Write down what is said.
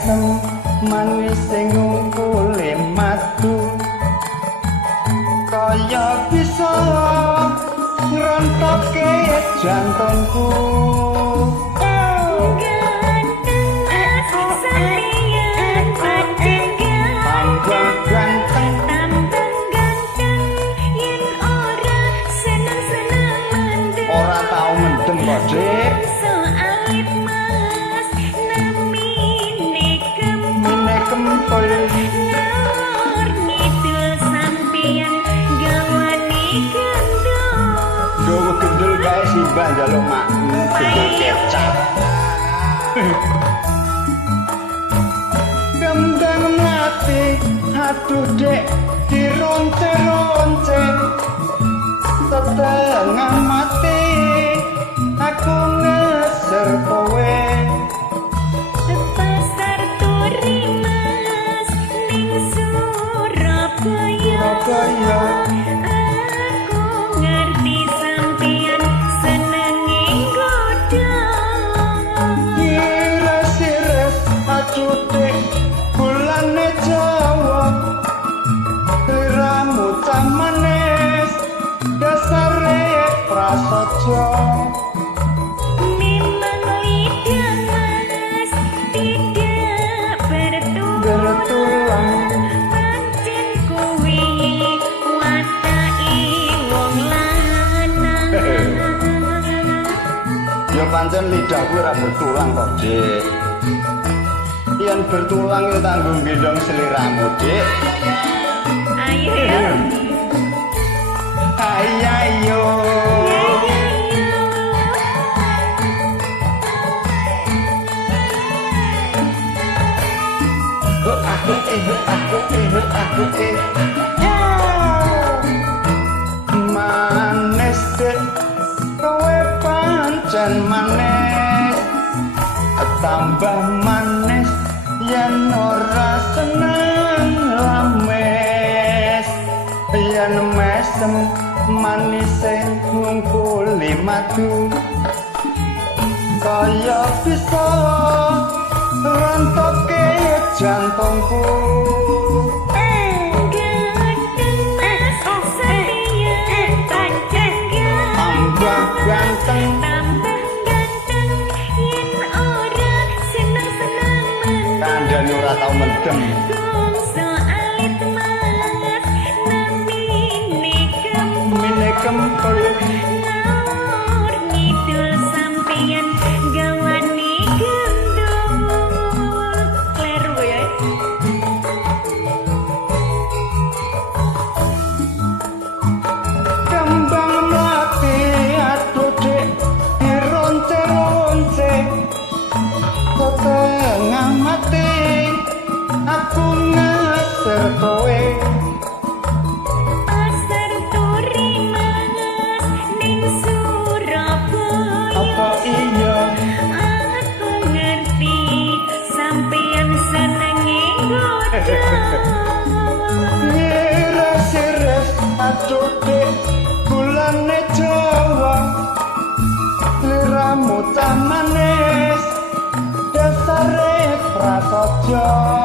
mesem manis sing ngungkuli madu kaya bisa ngrontokke jantungku Dik soalit mas namine kempul lor ngidul sampeyan gawane gendul gawe gendul kae simbah njaluk mak gendul kecap gembang mati aduh Dek dironce-ronce setengah mati aku ngeser kowe pasar turi mas ning Surabaya aku ngerti sampeyan senenge godhong iris-iris aduh Dek bulane Jawa liramu cah manis dasare prasaja ya pancen lidahku ora bertulang kok Dik yen bertulang ya tanggung gendong seliramu Dik ayo ya ayo manis Dik kowe pancen manis tambah manis yen ora seneng lames yen mesem manis ngungkuli madu kaya bisa rontokke jantungku ganteng tambah ganteng yen ora seneng-seneng kandhane ora tau mendem soalit mas namine kempul lor ngidul sampeyan gawane gendul kleru ya kembang mati aduh Dek dironce-ronce setengah mati aku ngeser kowe pasar turi mas ning Surabaya apa iya aku ngerti sampeyan senenge godhong iris-iris aduh Dek bulane Jawa liramu cah manis dasare prasaja